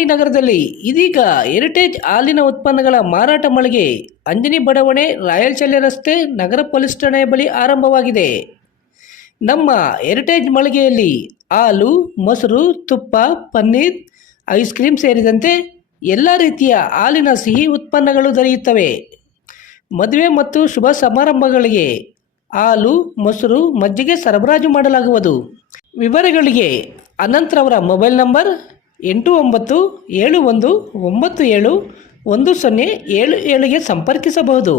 ಚಿಂತಾಮಣಿ ನಗರದಲ್ಲಿ ಇದೀಗ ಹೆರಿಟೇಜ್ ಹಾಲಿನ ಉತ್ಪನ್ನಗಳ ಮಾರಾಟ ಮಳಿಗೆ ಅಂಜನಿ ಬಡಾವಣೆ ರಾಯಲ್ ಶಾಲೆ ರಸ್ತೆ ನಗರ ಪೊಲೀಸ್ ಠಾಣೆಯ ಬಳಿ ಆರಂಭವಾಗಿದೆ. ನಮ್ಮ ಹೆರಿಟೇಜ್ ಮಳಿಗೆಯಲ್ಲಿ ಹಾಲು, ಮೊಸರು, ತುಪ್ಪ, ಪನ್ನೀರ್, ಐಸ್ ಕ್ರೀಮ್ ಸೇರಿದಂತೆ ಎಲ್ಲ ರೀತಿಯ ಹಾಲಿನ ಸಿಹಿ ಉತ್ಪನ್ನಗಳು ದೊರೆಯುತ್ತವೆ. ಮದುವೆ ಮತ್ತು ಶುಭ ಸಮಾರಂಭಗಳಿಗೆ ಹಾಲು, ಮೊಸರು, ಮಜ್ಜಿಗೆ ಸರಬರಾಜು ಮಾಡಲಾಗುವುದು. ವಿವರಗಳಿಗೆ ಅನಂತ್ರವರ ಮೊಬೈಲ್ ನಂಬರ್ 8971971077ಗೆ ಸಂಪರ್ಕಿಸಬಹುದು.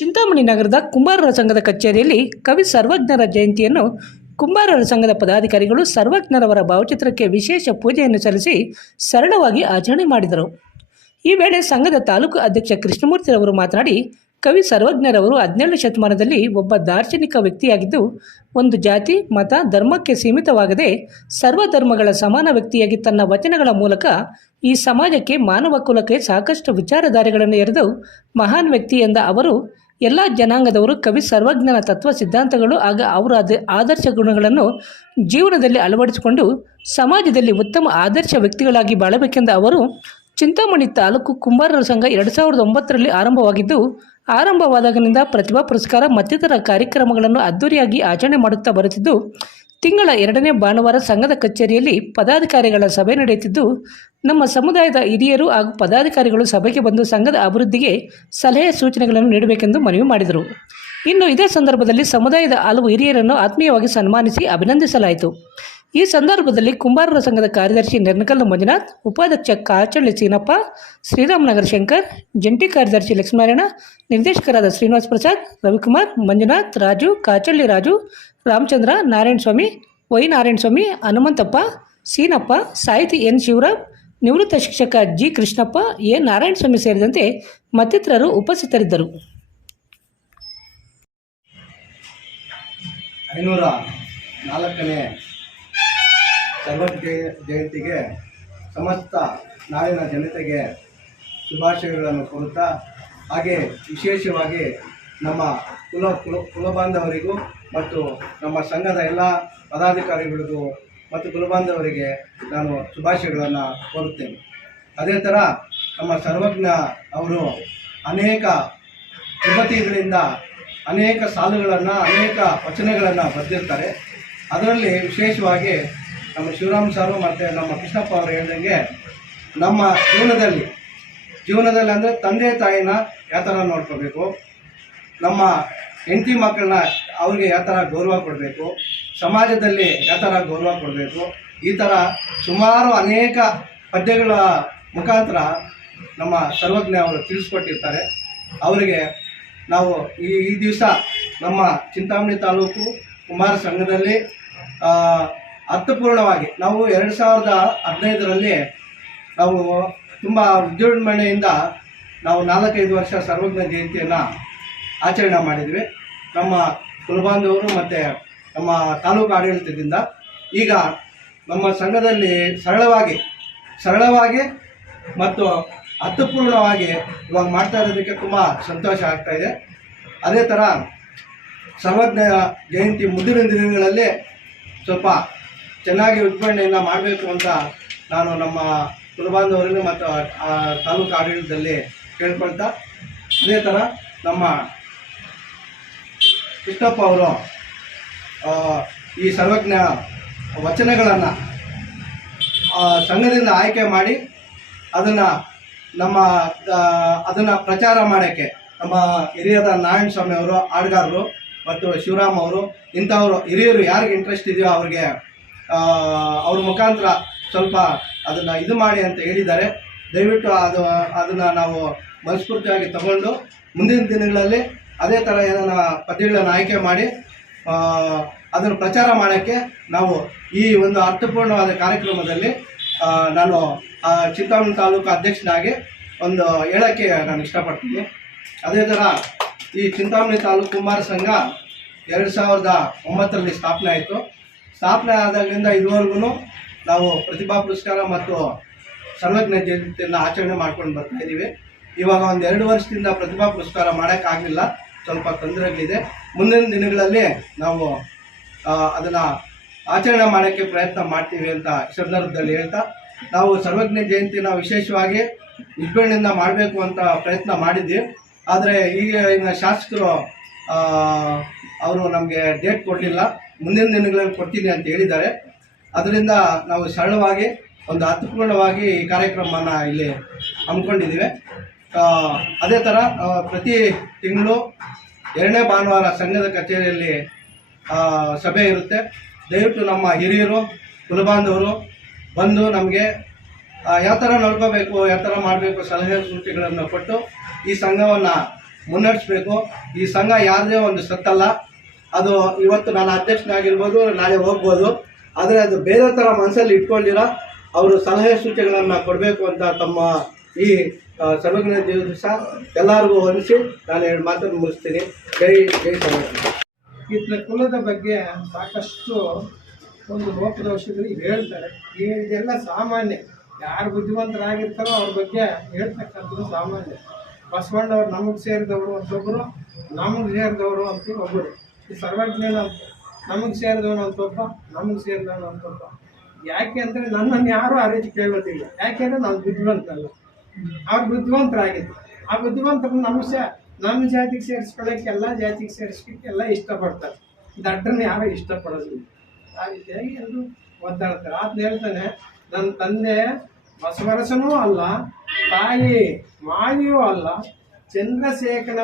ಚಿಂತಾಮಣಿ ನಗರದ ಕುಂಬಾರರ ಸಂಘದ ಕಚೇರಿಯಲ್ಲಿ ಕವಿ ಸರ್ವಜ್ಞರ ಜಯಂತಿಯನ್ನು ಕುಂಬಾರರ ಸಂಘದ ಪದಾಧಿಕಾರಿಗಳು ಸರ್ವಜ್ಞರವರ ಭಾವಚಿತ್ರಕ್ಕೆ ವಿಶೇಷ ಪೂಜೆಯನ್ನು ಸಲ್ಲಿಸಿ ಸರಳವಾಗಿ ಆಚರಣೆ ಮಾಡಿದರು. ಈ ವೇಳೆ ಸಂಘದ ತಾಲೂಕು ಅಧ್ಯಕ್ಷ ಕೃಷ್ಣಮೂರ್ತಿರವರು ಮಾತನಾಡಿ, ಕವಿ ಸರ್ವಜ್ಞರವರು 17ನೇ ಶತಮಾನದಲ್ಲಿ ಒಬ್ಬ ದಾರ್ಶನಿಕ ವ್ಯಕ್ತಿಯಾಗಿದ್ದು, ಒಂದು ಜಾತಿ, ಮತ, ಧರ್ಮಕ್ಕೆ ಸೀಮಿತವಾಗದೆ ಸರ್ವಧರ್ಮಗಳ ಸಮಾನ ವ್ಯಕ್ತಿಯಾಗಿ ತನ್ನ ವಚನಗಳ ಮೂಲಕ ಈ ಸಮಾಜಕ್ಕೆ, ಮಾನವ ಕುಲಕ್ಕೆ ಸಾಕಷ್ಟು ವಿಚಾರಧಾರೆಗಳನ್ನು ಎರೆದು ಮಹಾನ್ ವ್ಯಕ್ತಿ ಎಂದ ಅವರು, ಎಲ್ಲ ಜನಾಂಗದವರು ಕವಿ ಸರ್ವಜ್ಞನ ತತ್ವ ಸಿದ್ಧಾಂತಗಳು ಹಾಗೂ ಅವರ ಆದರ್ಶ ಗುಣಗಳನ್ನು ಜೀವನದಲ್ಲಿ ಅಳವಡಿಸಿಕೊಂಡು ಸಮಾಜದಲ್ಲಿ ಉತ್ತಮ ಆದರ್ಶ ವ್ಯಕ್ತಿಗಳಾಗಿ ಬಾಳಬೇಕೆಂದ ಅವರು, ಚಿಂತಾಮಣಿ ತಾಲೂಕು ಕುಂಬಾರರ ಸಂಘ 2009ರಲ್ಲಿ ಆರಂಭವಾಗಿದ್ದು, ಆರಂಭವಾದಾಗಿನಿಂದ ಪ್ರತಿಭಾ ಪುರಸ್ಕಾರ ಮತ್ತಿತರ ಕಾರ್ಯಕ್ರಮಗಳನ್ನು ಅದ್ದೂರಿಯಾಗಿ ಆಚರಣೆ ಮಾಡುತ್ತಾ ಬರುತ್ತಿದ್ದು, ತಿಂಗಳ 2ನೇ ಭಾನುವಾರ ಸಂಘದ ಕಚೇರಿಯಲ್ಲಿ ಪದಾಧಿಕಾರಿಗಳ ಸಭೆ ನಡೆಯುತ್ತಿದ್ದು, ನಮ್ಮ ಸಮುದಾಯದ ಹಿರಿಯರು ಹಾಗೂ ಪದಾಧಿಕಾರಿಗಳು ಸಭೆಗೆ ಬಂದು ಸಂಘದ ಅಭಿವೃದ್ಧಿಗೆ ಸಲಹೆ ಸೂಚನೆಗಳನ್ನು ನೀಡಬೇಕೆಂದು ಮನವಿ ಮಾಡಿದರು. ಇನ್ನು ಇದೇ ಸಂದರ್ಭದಲ್ಲಿ ಸಮುದಾಯದ ಹಲವು ಹಿರಿಯರನ್ನು ಆತ್ಮೀಯವಾಗಿ ಸನ್ಮಾನಿಸಿ ಅಭಿನಂದಿಸಲಾಯಿತು. ಈ ಸಂದರ್ಭದಲ್ಲಿ ಕುಂಬಾರರ ಸಂಘದ ಕಾರ್ಯದರ್ಶಿ ನೆರ್ನಕಲ್ಲು ಮಂಜುನಾಥ್, ಉಪಾಧ್ಯಕ್ಷ ಕಾಚಳ್ಳಿ ಸೀನಪ್ಪ, ಶ್ರೀರಾಮನಗರ ಶಂಕರ್, ಜಂಟಿ ಕಾರ್ಯದರ್ಶಿ ಲಕ್ಷ್ಮೀನಾರಾಯಣ, ನಿರ್ದೇಶಕರಾದ ಶ್ರೀನಿವಾಸ್ ಪ್ರಸಾದ್, ರವಿಕುಮಾರ್, ಮಂಜುನಾಥ್, ರಾಜು, ಕಾಚಳ್ಳಿ ರಾಜು, ರಾಮಚಂದ್ರ, ನಾರಾಯಣಸ್ವಾಮಿ, ವೈ ನಾರಾಯಣಸ್ವಾಮಿ, ಹನುಮಂತಪ್ಪ, ಸೀನಪ್ಪ, ಸಾಹಿತಿ ಎನ್ ಶಿವರಾಮ್, ನಿವೃತ್ತ ಶಿಕ್ಷಕ ಜಿ ಕೃಷ್ಣಪ್ಪ, ಎ ನಾರಾಯಣಸ್ವಾಮಿ ಸೇರಿದಂತೆ ಮತ್ತಿತರರು ಉಪಸ್ಥಿತರಿದ್ದರು. 504ನೇ ಸರ್ವಜ್ಞ ಜಯಂತಿಗೆ ಸಮಸ್ತ ನಾಡಿನ ಜನತೆಗೆ ಶುಭಾಶಯಗಳನ್ನು ಕೋರುತ್ತಾ, ಹಾಗೆ ವಿಶೇಷವಾಗಿ ನಮ್ಮ ಕುಲಬಾಂಧವರಿಗೂ ಮತ್ತು ನಮ್ಮ ಸಂಘದ ಎಲ್ಲ ಪದಾಧಿಕಾರಿಗಳಿಗೂ ಮತ್ತು ಕುಲಬಾಂಧವರಿಗೆ ನಾನು ಶುಭಾಶಯಗಳನ್ನು ಕೋರುತ್ತೇನೆ. ಅದೇ ಥರ ನಮ್ಮ ಸರ್ವಜ್ಞ ಅವರು ಅನೇಕ ವಿಭೂತಿಗಳಿಂದ ಅನೇಕ ಸಾಲುಗಳನ್ನು, ಅನೇಕ ವಚನಗಳನ್ನು ಬರೆದಿರ್ತಾರೆ. ಅದರಲ್ಲಿ ವಿಶೇಷವಾಗಿ ನಮ್ಮ ಶಿವರಾಮ್ ಸಾರು ಮತ್ತು ನಮ್ಮ ಕೃಷ್ಣಪ್ಪ ಅವರು ಹೇಳ್ದಂಗೆ, ನಮ್ಮ ಜೀವನದಲ್ಲಿ ಅಂದರೆ ತಂದೆ ತಾಯಿನ ಯಾವ ಥರ ನೋಡ್ಕೋಬೇಕು, ನಮ್ಮ ಹೆಂಡತಿ ಮಕ್ಕಳನ್ನ ಅವ್ರಿಗೆ ಯಾವ ಥರ ಗೌರವ ಕೊಡಬೇಕು, ಸಮಾಜದಲ್ಲಿ ಯಾವ ಥರ ಗೌರವ ಕೊಡಬೇಕು, ಈ ಥರ ಸುಮಾರು ಅನೇಕ ಪದ್ಯಗಳ ಮುಖಾಂತರ ನಮ್ಮ ಸರ್ವಜ್ಞ ಅವರು ತಿಳಿಸ್ಕೊಟ್ಟಿರ್ತಾರೆ. ಅವರಿಗೆ ನಾವು ಈ ದಿವಸ ನಮ್ಮ ಚಿಂತಾಮಣಿ ತಾಲೂಕು ಕುಂಬಾರ ಸಂಘದಲ್ಲಿ ಅರ್ಥಪೂರ್ಣವಾಗಿ ನಾವು 2015ರಲ್ಲಿ ನಾವು ತುಂಬ ವಿಜೃಂಭಣೆಯಿಂದ ನಾವು 4-5 ವರ್ಷ ಸರ್ವಜ್ಞ ಜಯಂತಿಯನ್ನು ಆಚರಣೆ ಮಾಡಿದ್ವಿ. ನಮ್ಮ ಕುಲಬಾಂಧವರು ಮತ್ತು ನಮ್ಮ ತಾಲೂಕು ಆಡಳಿತದಿಂದ ಈಗ ನಮ್ಮ ಸಂಘದಲ್ಲಿ ಸರಳವಾಗಿ ಮತ್ತು ಅರ್ಥಪೂರ್ಣವಾಗಿ ಇವಾಗ ಮಾಡ್ತಾ ಇರೋದಕ್ಕೆ ತುಂಬ ಸಂತೋಷ ಆಗ್ತಾಯಿದೆ. ಅದೇ ಥರ ಸರ್ವಜ್ಞ ಜಯಂತಿ ಮುಂದಿನ ದಿನಗಳಲ್ಲಿ ಸ್ವಲ್ಪ ಚೆನ್ನಾಗಿ ವಿಜೃಂಭಣೆಯಿಂದ ಮಾಡಬೇಕು ಅಂತ ನಾನು ನಮ್ಮ ಕುಲಬಾಂಧವರಲ್ಲಿ ಮತ್ತು ತಾಲೂಕು ಆಡಳಿತದಲ್ಲಿ ಕೇಳ್ಕೊಳ್ತಾ, ಅದೇ ಥರ ನಮ್ಮ ಕೃಷ್ಣಪ್ಪ ಅವರು ಈ ಸರ್ವಜ್ಞ ವಚನಗಳನ್ನು ಸಂಘದಿಂದ ಆಯ್ಕೆ ಮಾಡಿ ಅದನ್ನು ಪ್ರಚಾರ ಮಾಡೋಕ್ಕೆ ನಮ್ಮ ಹಿರಿಯರ ನಾರಾಯಣ ಸ್ವಾಮಿ ಅವರು, ಹಾಡುಗಾರರು ಮತ್ತು ಶಿವರಾಮ್ ಅವರು, ಇಂಥವರು ಹಿರಿಯರು ಯಾರಿಗೆ ಇಂಟ್ರೆಸ್ಟ್ ಇದೆಯೋ ಅವ್ರಿಗೆ ಅವ್ರ ಮುಖಾಂತರ ಸ್ವಲ್ಪ ಅದನ್ನು ಇದು ಮಾಡಿ ಅಂತ ಹೇಳಿದ್ದಾರೆ. ದಯವಿಟ್ಟು ಅದನ್ನು ನಾವು ಮನಸ್ಫೂರ್ತಿಯಾಗಿ ತಗೊಂಡು ಮುಂದಿನ ದಿನಗಳಲ್ಲಿ ಅದೇ ಥರ ಏನಾರ ಪದ್ಯಗಳನ್ನು ಆಯ್ಕೆ ಮಾಡಿ ಅದನ್ನು ಪ್ರಚಾರ ಮಾಡೋಕ್ಕೆ ನಾವು ಈ ಒಂದು ಅರ್ಥಪೂರ್ಣವಾದ ಕಾರ್ಯಕ್ರಮದಲ್ಲಿ ನಾನು ಚಿಂತಾಮಣಿ ತಾಲೂಕು ಅಧ್ಯಕ್ಷನಾಗಿ ಒಂದು ಹೇಳೋಕ್ಕೆ ನಾನು ಇಷ್ಟಪಡ್ತೀನಿ. ಅದೇ ಥರ ಈ ಚಿಂತಾಮಣಿ ತಾಲೂಕು ಕುಂಬಾರ ಸಂಘ 2009ರಲ್ಲಿ ಸ್ಥಾಪನೆ ಆಯಿತು. ಸ್ಥಾಪನೆ ಆದಾಗಲಿಂದ ಇದುವರೆಗೂ ನಾವು ಪ್ರತಿಭಾ ಪುರಸ್ಕಾರ ಮತ್ತು ಸರ್ವಜ್ಞ ಜಯಂತಿಯನ್ನು ಆಚರಣೆ ಮಾಡ್ಕೊಂಡು ಬರ್ತಾಯಿದ್ದೀವಿ. ಇವಾಗ ಒಂದು 2 ವರ್ಷದಿಂದ ಪ್ರತಿಭಾ ಪುರಸ್ಕಾರ ಮಾಡೋಕ್ಕಾಗಲಿಲ್ಲ. ಸ್ವಲ್ಪ ತೊಂದರೆಗಳಿದೆ. ಮುಂದಿನ ದಿನಗಳಲ್ಲಿ ನಾವು ಅದನ್ನು ಆಚರಣೆ ಮಾಡೋಕ್ಕೆ ಪ್ರಯತ್ನ ಮಾಡ್ತೀವಿ ಅಂತ ಈ ಸಂದರ್ಭದಲ್ಲಿ ಹೇಳ್ತಾ, ನಾವು ಸರ್ವಜ್ಞ ಜಯಂತಿನ ವಿಶೇಷವಾಗಿ ವಿಜೃಂಭಣೆಯಿಂದ ಮಾಡಬೇಕು ಅಂತ ಪ್ರಯತ್ನ ಮಾಡಿದ್ವಿ. ಆದರೆ ಈಗ ಶಾಸಕರು ಅವರು ನಮಗೆ ಡೇಟ್ ಕೊಡಲಿಲ್ಲ, ಮುಂದಿನ ದಿನಗಳಲ್ಲಿ ಕೊಡ್ತೀನಿ ಅಂತ ಹೇಳಿದ್ದಾರೆ. ಅದರಿಂದ ನಾವು ಸರಳವಾಗಿ ಒಂದು ಅರ್ಥಪೂರ್ಣವಾಗಿ ಈ ಕಾರ್ಯಕ್ರಮನ ಇಲ್ಲಿ ಹಮ್ಮಿಕೊಂಡಿದ್ದೀವಿ. ಅದೇ ಥರ ಪ್ರತಿ ತಿಂಗಳು 2ನೇ ಭಾನುವಾರ ಸಂಘದ ಕಚೇರಿಯಲ್ಲಿ ಸಭೆ ಇರುತ್ತೆ. ದಯವಿಟ್ಟು ನಮ್ಮ ಹಿರಿಯರು, ಕುಲಬಾಂಧವರು ಬಂದು ನಮಗೆ ಯಾವ ಥರ ನಡ್ಕೋಬೇಕು, ಯಾವ ಥರ ಮಾಡಬೇಕು ಸಲಹೆ ಸೂಚನೆಗಳನ್ನು ಕೊಟ್ಟು ಈ ಸಂಘವನ್ನು ಮುನ್ನಡೆಸಬೇಕು. ಈ ಸಂಘ ಯಾವುದೇ ಒಂದು ಸತ್ತಲ್ಲ. ಅದು ಇವತ್ತು ನಾನು ಅಧ್ಯಕ್ಷನಾಗಿರ್ಬೋದು, ನಾಳೆ ಹೋಗ್ಬೋದು. ಆದರೆ ಅದು ಬೇರೆ ಥರ ಮನಸ್ಸಲ್ಲಿ ಇಟ್ಕೊಂಡಿರೋ ಅವರು ಸಲಹೆ ಸೂಚನೆಗಳನ್ನು ಕೊಡಬೇಕು ಅಂತ ತಮ್ಮ ಈ ಸರ್ವಜ್ಞ ದಿವಸ ಎಲ್ಲರಿಗೂ ಹೊಂದಿಸಿ ನಾನು 2 ಮಾತನ್ನು ಮುಗಿಸ್ತೀನಿ. ಜೈ ಜೈ ಸರ್ವಜ್ಞ. ಈತನ ಕುಲದ ಬಗ್ಗೆ ಸಾಕಷ್ಟು ಒಂದು ಲೋಪದೋಷಗಳು ಹೇಳ್ತಾರೆ. ಇದೆಲ್ಲ ಸಾಮಾನ್ಯ, ಯಾರು ಬುದ್ಧಿವಂತರಾಗಿರ್ತಾರೋ ಅವ್ರ ಬಗ್ಗೆ ಹೇಳ್ತಕ್ಕಂಥದ್ದು ಸಾಮಾನ್ಯ. ಬಸವಣ್ಣವ್ರು ನಮಗೆ ಸೇರಿದವರು ಅಂತೊಬ್ಬರು, ನಮಗೆ ಸೇರಿದವರು ಅಂತ ಒಬ್ಬರು. ಈ ಸರ್ವಜ್ಞನ ನಮಗೆ ಸೇರಿದವನು ಅಂತೊಬ್ಬ, ನಮಗೆ ಸೇರಿದವನು ಅಂತೊಬ್ಬ. ಯಾಕೆ ಅಂದರೆ ನನ್ನನ್ನು ಯಾರೂ ಆ ರೀತಿ ಕೇಳೋದಿಲ್ಲ. ಯಾಕೆಂದರೆ ನಾನು ಬುದ್ಧಿವಂತಲ್ಲ, ಅವ್ರು ಬುದ್ಧಿವಂತರಾಗಿದ್ದು. ಆ ಬುದ್ಧಿವಂತರು ನಮ್ಮ ಜಾತಿಗೆ ಸೇರಿಸ್ಕೊಳ್ಳೋಕ್ಕೆ, ಎಲ್ಲ ಜಾತಿಗೆ ಸೇರಿಸ್ಲಿಕ್ಕೆ ಎಲ್ಲ ಇಷ್ಟಪಡ್ತಾರೆ. ದಡ್ಡನ್ನ ಯಾರೂ ಇಷ್ಟಪಡೋದಿಲ್ಲ. ಆ ರೀತಿಯಾಗಿ ಎಲ್ಲರೂ ಒದ್ದಾಡ್ತಾರೆ. ಆತನ ಹೇಳ್ತಾನೆ, ನನ್ನ ತಂದೆ ಬಸವರಸನೂ ಅಲ್ಲ, ತಾಯಿ ಮಾಯಿಯೂ ಅಲ್ಲ, ಚಂದ್ರಶೇಖರನ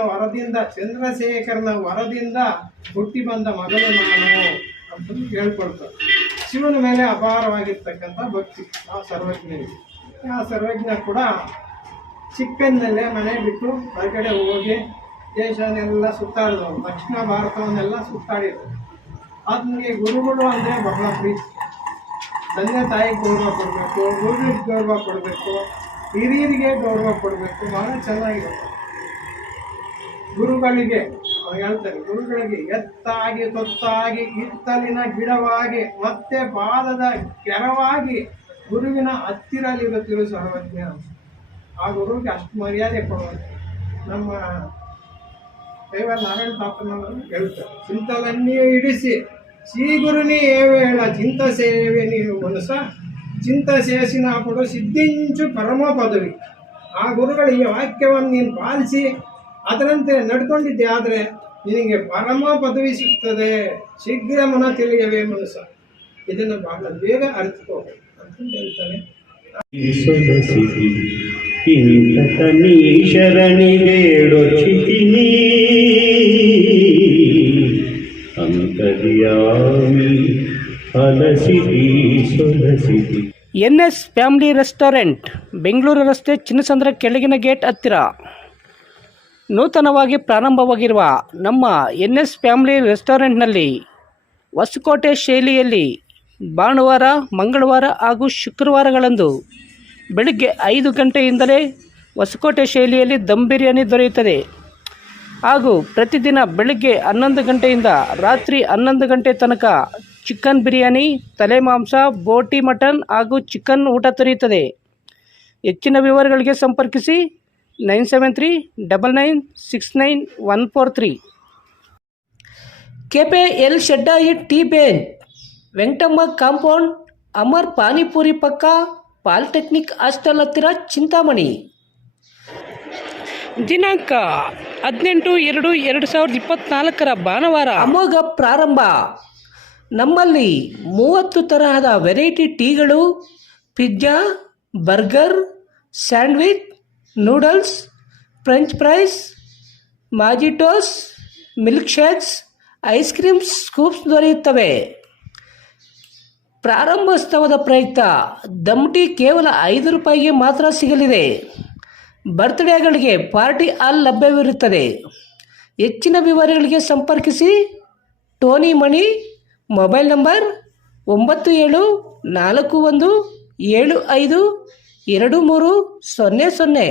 ವರದಿಂದ ಹುಟ್ಟಿ ಬಂದ ಮಗನು ನಾನು ಅಂತಂದು ಹೇಳ್ಕೊಳ್ತಾರೆ. ಶಿವನ ಮೇಲೆ ಅಪಾರವಾಗಿರ್ತಕ್ಕಂಥ ಭಕ್ತಿ ಆ ಸರ್ವಜ್ಞನಿಗೆ. ಆ ಸರ್ವಜ್ಞ ಕೂಡ ಚಿಕ್ಕಂದಲ್ಲೇ ಮನೆ ಬಿಟ್ಟು ಹೊರಗಡೆ ಹೋಗಿ ದೇಶನೆಲ್ಲ ಸುತ್ತಾಡಿದವು, ದಕ್ಷಿಣ ಭಾರತವನ್ನೆಲ್ಲ ಸುತ್ತಾಡಿದರು. ಆತನಿಗೆ ಗುರುಗಳು ಅಂದರೆ ಬಹಳ ಪ್ರೀತಿ. ತಂದೆ ತಾಯಿಗೆ ಗೌರವ ಕೊಡಬೇಕು, ಗುರುಗಳಿಗೆ ಗೌರವ ಕೊಡಬೇಕು, ಹಿರಿಯರಿಗೆ ಗೌರವ ಕೊಡಬೇಕು. ಬಹಳ ಚೆನ್ನಾಗಿರುತ್ತೆ. ಗುರುಗಳಿಗೆ ಹೇಳ್ತಾರೆ, ಗುರುಗಳಿಗೆ ಎತ್ತಾಗಿ ತೊತ್ತಾಗಿ ಹಿತ್ತಲಿನ ಗಿಡವಾಗಿ ಮತ್ತೆ ಪಾದದ ಕೆರವಾಗಿ ಗುರುವಿನ ಹತ್ತಿರಲಿರುತ್ತಿರು ಸರ್ವಜ್ಞ. ಆ ಗುರುವಿಗೆ ಅಷ್ಟು ಮರ್ಯಾದೆ ಕೊಡುವಂತೆ ನಮ್ಮ ದೇವರ ನಾರಾಯಣ ತಾಪನವರು ಹೇಳ್ತಾರೆ. ಚಿಂತಲನ್ನೇ ಇಡಿಸಿ ಶ್ರೀ ಗುರುನಿ ಏವೇಳ ಚಿಂತ ಸೇವೆ ನೀನು ಮನಸ ಚಿಂತ ಸೇಸಿನ ಕೊಡು ಸಿದ್ಧಿಂಚು ಪರಮ ಪದವಿ. ಆ ಗುರುಗಳ ಈ ವಾಕ್ಯವನ್ನು ನೀನು ಪಾಲಿಸಿ ಅದರಂತೆ ನಡ್ಕೊಂಡಿದ್ದೆ ಆದರೆ ನಿನಗೆ ಪರಮ ಪದವಿ ಸಿಗ್ತದೆ. ಶೀಘ್ರ ಮನ ತಿಳಿಯವೇ ಮನಸ್ಸ. ಇದನ್ನು ಬಹಳ ಬೇಗ ಅರಿತುಕೋ ಅಂತ ಹೇಳ್ತಾನೆ. NS ಫ್ಯಾಮಿಲಿ ರೆಸ್ಟೋರೆಂಟ್, ಬೆಂಗಳೂರು ರಸ್ತೆ, ಚಿನ್ನಸಂದ್ರ ಕೆಳಗಿನ ಗೇಟ್ ಹತ್ತಿರ ನೂತನವಾಗಿ ಪ್ರಾರಂಭವಾಗಿರುವ ನಮ್ಮ NS ಫ್ಯಾಮಿಲಿ ರೆಸ್ಟೋರೆಂಟ್ನಲ್ಲಿ ಹೊಸಕೋಟೆ ಶೈಲಿಯಲ್ಲಿ ಭಾನುವಾರ, ಮಂಗಳವಾರ ಹಾಗೂ ಶುಕ್ರವಾರಗಳಂದು ಬೆಳಗ್ಗೆ 5 ಗಂಟೆಯಿಂದಲೇ ಹೊಸಕೋಟೆ ಶೈಲಿಯಲ್ಲಿ ದಮ್ ಬಿರಿಯಾನಿ ದೊರೆಯುತ್ತದೆ. ಹಾಗೂ ಪ್ರತಿದಿನ ಬೆಳಗ್ಗೆ 11 ಗಂಟೆಯಿಂದ ರಾತ್ರಿ 11 ಗಂಟೆ ತನಕ ಚಿಕನ್ ಬಿರಿಯಾನಿ, ತಲೆ ಮಾಂಸ, ಬೋಟಿ ಮಟನ್ ಹಾಗೂ ಚಿಕನ್ ಊಟ ದೊರೆಯುತ್ತದೆ. ಹೆಚ್ಚಿನ ವಿವರಗಳಿಗೆ ಸಂಪರ್ಕಿಸಿ 9739969143. ಕೆಪೆ ಎಲ್ ಶೆಡ್ಡಾಯಿ ಟೀ ಬೇನ್, ವೆಂಕಟಮ್ಮ ಕಾಂಪೌಂಡ್, ಅಮರ್ ಪಾನಿಪುರಿ ಪಕ್ಕ, ಪಾಲಿಟೆಕ್ನಿಕ್ ಹಾಸ್ಟೆಲ್ ಹತ್ತಿರ, ಚಿಂತಾಮಣಿ. ದಿನಾಂಕ 18/2/2024 ಭಾನುವಾರ ಅಮೋಘ ಪ್ರಾರಂಭ. ನಮ್ಮಲ್ಲಿ 30 ತರಹದ ವೆರೈಟಿ ಟೀಗಳು, pizza, burger, sandwich, noodles, French fries, mojitos, milk shakes, ice creams, scoops ದೊರೆಯುತ್ತವೆ. ಪ್ರಾರಂಭೋತ್ಸವದ ಪ್ರಯುಕ್ತ ದಮ್ ಟೀ ಕೇವಲ 5 ರೂಪಾಯಿಗೆ ಮಾತ್ರ ಸಿಗಲಿದೆ. ಬರ್ತ್ಡೇಗಳಿಗೆ ಪಾರ್ಟಿ ಹಾಲ್ ಲಭ್ಯವಿರುತ್ತದೆ. ಹೆಚ್ಚಿನ ವಿವರಗಳಿಗೆ ಸಂಪರ್ಕಿಸಿ ಟೋನಿ ಮಣಿ, ಮೊಬೈಲ್ ನಂಬರ್ 9741752300.